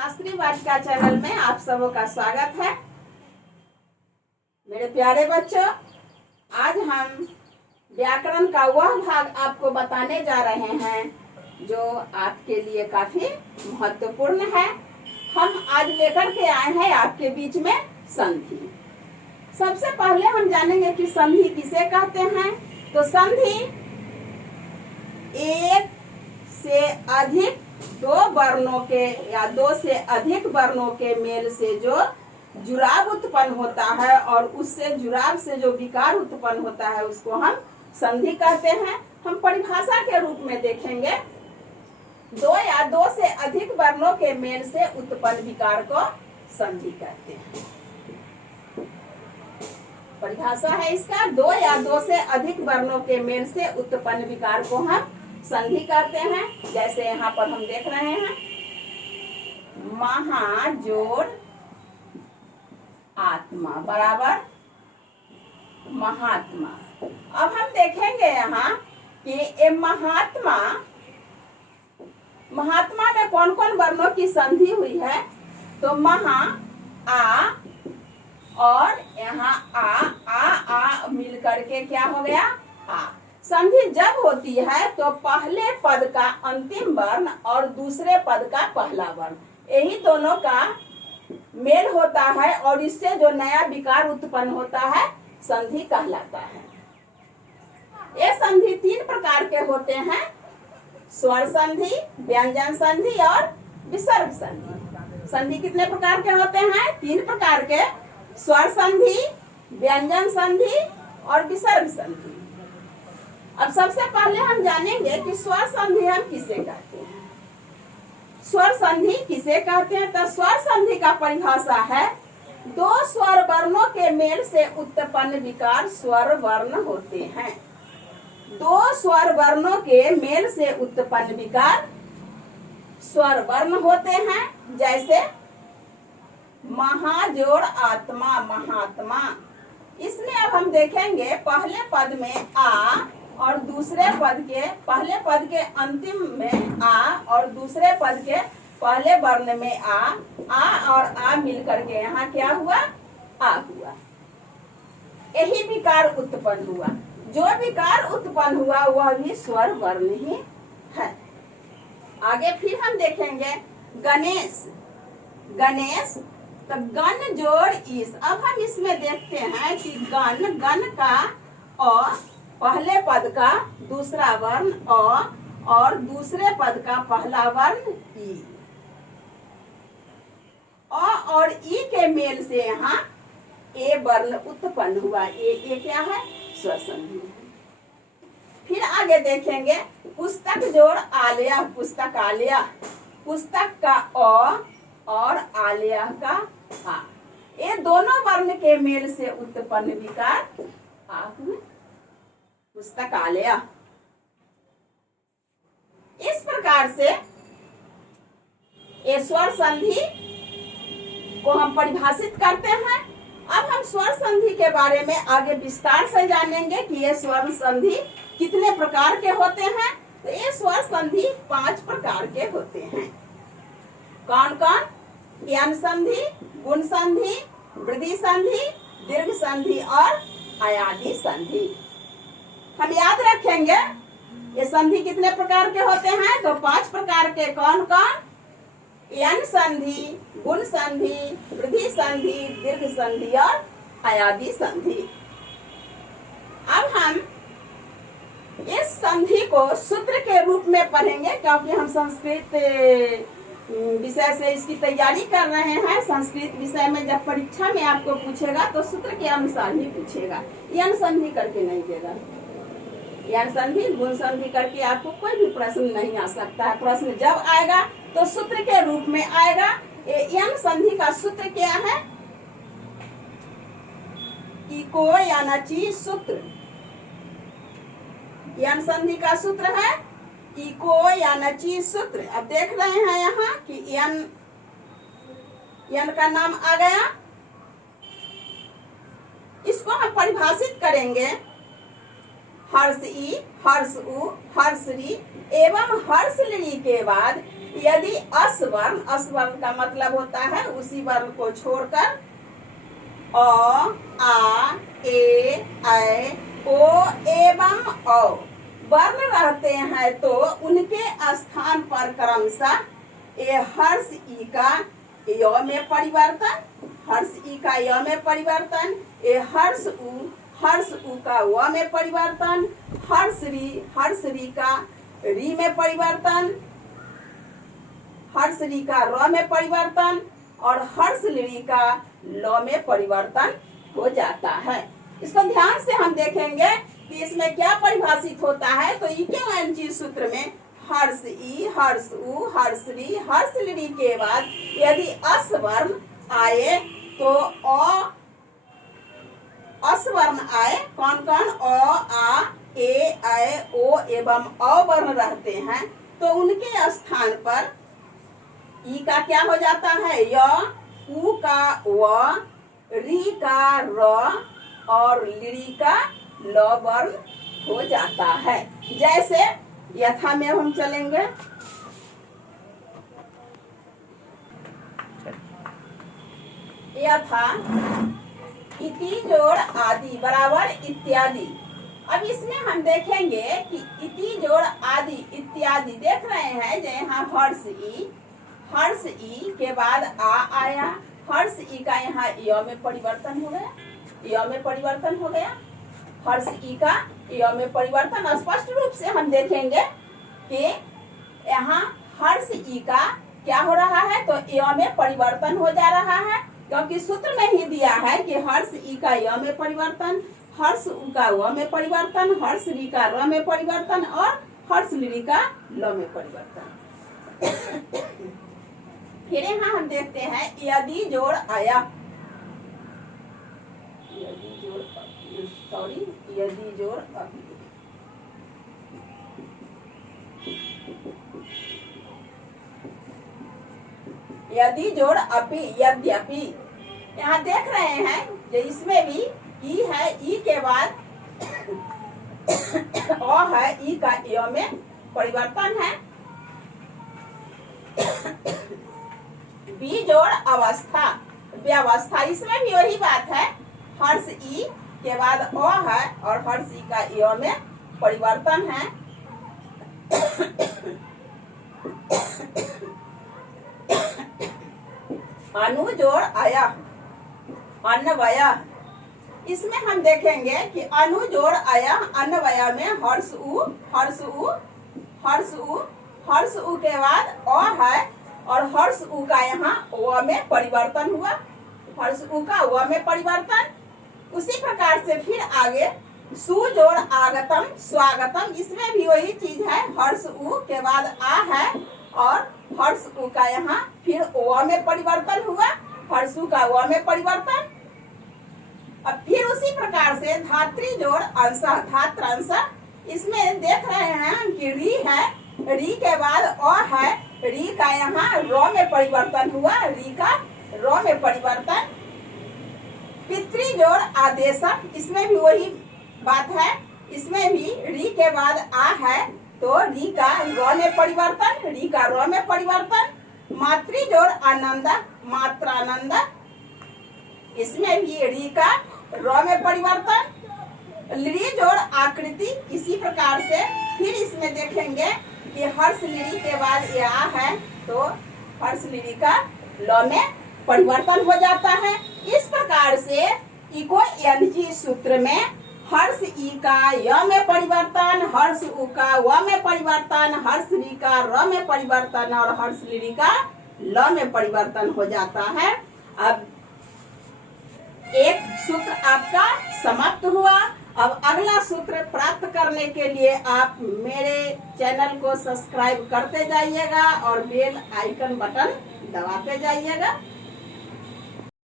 शास्त्री वाटिका channel में आप सबों का स्वागत है। मेरे प्यारे बच्चों, आज हम व्याकरण का वह भाग आपको बताने जा रहे हैं जो आपके लिए काफी महत्वपूर्ण है। हम आज लेकर के आए हैं आपके बीच में संधि। सबसे पहले हम जानेंगे कि संधि किसे कहते हैं। तो संधि एक से अधिक दो वर्णों के या दो से अधिक वर्णों के मेल से जो जुड़ाव उत्पन्न होता है और उससे जुड़ाव से जो विकार उत्पन्न होता है उसको हम संधि कहते हैं। हम परिभाषा के रूप में देखेंगे, दो या दो से अधिक वर्णों के मेल से उत्पन्न विकार को संधि कहते हैं। परिभाषा है इसका, दो या दो से अधिक वर्णों के मेल से उत्पन्न विकार को हम संधि कहते हैं। जैसे यहाँ पर हम देख रहे हैं, महाजोड़ आत्मा बराबर महात्मा। अब हम देखेंगे यहाँ कि ये महात्मा में कौन कौन वर्णों की संधि हुई है। तो महा आ और यहाँ आ मिल करके क्या हो गया, आ। संधि जब होती है तो पहले पद का अंतिम वर्ण और दूसरे पद का पहला वर्ण, यही दोनों का मेल होता है और इससे जो नया विकार उत्पन्न होता है संधि कहलाता है। ये संधि तीन प्रकार के होते हैं, स्वर संधि, व्यंजन संधि और विसर्ग संधि। संधि कितने प्रकार के होते हैं? तीन प्रकार के, स्वर संधि, व्यंजन संधि और विसर्ग संधि। अब सबसे पहले हम जानेंगे कि स्वर संधि हम किसे कहते हैं। स्वर संधि किसे कहते हैं? तो स्वर संधि का परिभाषा है, दो स्वर वर्णों के मेल से उत्पन्न विकार स्वर वर्ण होते हैं। दो स्वर वर्णों के मेल से उत्पन्न विकार स्वर वर्ण होते हैं। जैसे महाजोड़ आत्मा, महात्मा। इसमें अब हम देखेंगे पहले पद में आ और दूसरे पद के पहले पद के अंतिम में आ और दूसरे पद के पहले वर्ण में आ और आ मिलकर के यहाँ क्या हुआ, आ हुआ। यही विकार उत्पन्न हुआ। जो विकार उत्पन्न हुआ वह भी स्वर वर्ण ही है। आगे फिर हम देखेंगे गणेश। गणेश तो गण जोड़ ईश। अब हम इसमें देखते हैं कि गण का अ, पहले पद का दूसरा वर्ण अ और दूसरे पद का पहला वर्ण ई। अ और ई के मेल से यहाँ ए वर्ण उत्पन्न हुआ। ए क्या है? स्वर संधि। फिर आगे देखेंगे पुस्तक जोड़ आलया, पुस्तकालय। पुस्तक का अ और आलया का आ, ये दोनों वर्ण के मेल से उत्पन्न विकार आ हुए, पुस्तकालय। इस प्रकार से ये स्वर संधि को हम परिभाषित करते हैं। अब हम स्वर संधि के बारे में आगे विस्तार से जानेंगे कि ये स्वर संधि कितने प्रकार के होते हैं। तो ये स्वर संधि 5 प्रकार के होते हैं। कौन कौन? यन संधि, गुण संधि, वृद्धि संधि, दीर्घ संधि और अयादि संधि। हम याद रखेंगे ये संधि कितने प्रकार के होते हैं। तो 5 प्रकार के। कौन कौन? यन संधि, गुण संधि, वृद्धि संधि, दीर्घ संधि और अयादि संधि। अब हम इस संधि को सूत्र के रूप में पढ़ेंगे, क्योंकि हम संस्कृत विषय से इसकी तैयारी कर रहे हैं। संस्कृत विषय में जब परीक्षा में आपको पूछेगा तो सूत्र के अनुसार ही पूछेगा, यन संधि करके नहीं देगा। यन संधि, गुण संधि करके आपको कोई भी प्रश्न नहीं आ सकता है। प्रश्न जब आएगा तो सूत्र के रूप में आएगा। यन संधि का सूत्र क्या है? इको यानाची सूत्र। यन संधि का सूत्र है इको यानाची सूत्र। अब देख रहे हैं यहाँ कि यन का नाम आ गया। इसको हम परिभाषित करेंगे, हर्ष ई, हर्ष उ, हर्ष री एवं हर्ष ली के बाद यदि अस्वर्ण का मतलब होता है उसी वर्ण को छोड़कर अ, आ, ए, ऐ, ओ एवं औ वर्ण रहते हैं तो उनके स्थान पर क्रमशः ए हर्ष ई का य में परिवर्तन, हर्ष ई का य में परिवर्तन, ए हर्ष उ का व में परिवर्तन, हर्ष री का री में परिवर्तन, हर्ष री का र में परिवर्तन और हर्ष ली का ल में परिवर्तन हो जाता है। इसको ध्यान से हम देखेंगे कि इसमें क्या परिभाषित होता है। तो इक्विवेलेंसी सूत्र में हर्ष ई, हर्ष उ, हर्ष री, हर्ष ली के बाद यदि अस्वर्ण आए तो अस्वर्ण आए, कौन कौन अ, आ, ए, ऐ, ओ एवं अ वर्ण रहते हैं तो उनके स्थान पर ई का क्या हो जाता है य, उ का व, री का र और ली का ल वर्ण हो जाता है। जैसे यथा में हम चलेंगे, यथा इति जोड़ आदि बराबर इत्यादि। अब इसमें हम देखेंगे कि इति जोड़ आदि इत्यादि देख रहे हैं। जो यहाँ हर्ष ई के बाद आ आया, हर्ष ई का यहाँ य में परिवर्तन हो गया, य में परिवर्तन हो गया, हर्ष ई का य में परिवर्तन। स्पष्ट रूप से हम देखेंगे कि यहाँ हर्ष ई का क्या हो रहा है तो य में परिवर्तन हो जा रहा है, क्योंकि सूत्र में ही दिया है कि हर्ष ई का य में परिवर्तन, हर्ष उ का व में परिवर्तन, हर्ष री का र में परिवर्तन और हर्ष ली का ल में परिवर्तन। फिर यहाँ हम देखते हैं यदि जोड़ आया, यदि जोड़ अभी, यदि जोड़ अपि यद्यपि। यहाँ देख रहे हैं जो इसमें भी ई है, ई के बाद अ है, ई का य में परिवर्तन है। बी जोड़ अवस्था व्यवस्था, इसमें भी वही बात है, हर्ष ई के बाद अ है और हर्ष ई का य में परिवर्तन है। अनु जोड़ आया अन्वय, इसमें हम देखेंगे कि अनु जोड़ आया अन्वय में हर्ष उ के बाद अ है और हर्ष उ का यहाँ व में परिवर्तन हुआ, हर्ष उ का व में परिवर्तन। उसी प्रकार से फिर आगे सुजोड़ आगतम स्वागतम, इसमें भी वही चीज है, हर्ष उ के बाद आ है और हर्ष उ का यहाँ फिर व में परिवर्तन हुआ, हर्ष उ का व में परिवर्तन। अब फिर उसी प्रकार से धात्री जोड़ अंश धात्र अंश, इसमें देख रहे हैं कि री है, री के बाद अ है, री का यहाँ र में परिवर्तन हुआ, री का र में परिवर्तन। पितृ जोड़ आदेशक, इसमें भी वही बात है, इसमें भी री के बाद आ है तो री का र में परिवर्तन, री का र में परिवर्तन। मातृ जोड़ आनंद मात्रानंद, इसमें भी री का र में परिवर्तन। ली जोड़ आकृति, इसी प्रकार से फिर इसमें देखेंगे कि हर्ष ली के बाद ये आ है तो हर्ष ली का ल में परिवर्तन हो जाता है। इस प्रकार से इक्विवेलेंसी सूत्र में हर्ष ई का य में परिवर्तन, हर्ष उ का व में परिवर्तन, हर्ष री का र में परिवर्तन और हर्ष ली का ल में परिवर्तन हो जाता है। अब एक सूत्र आपका समाप्त हुआ। अब अगला सूत्र प्राप्त करने के लिए आप मेरे चैनल को सब्सक्राइब करते जाइएगा और बेल आइकन बटन दबाते जाइएगा।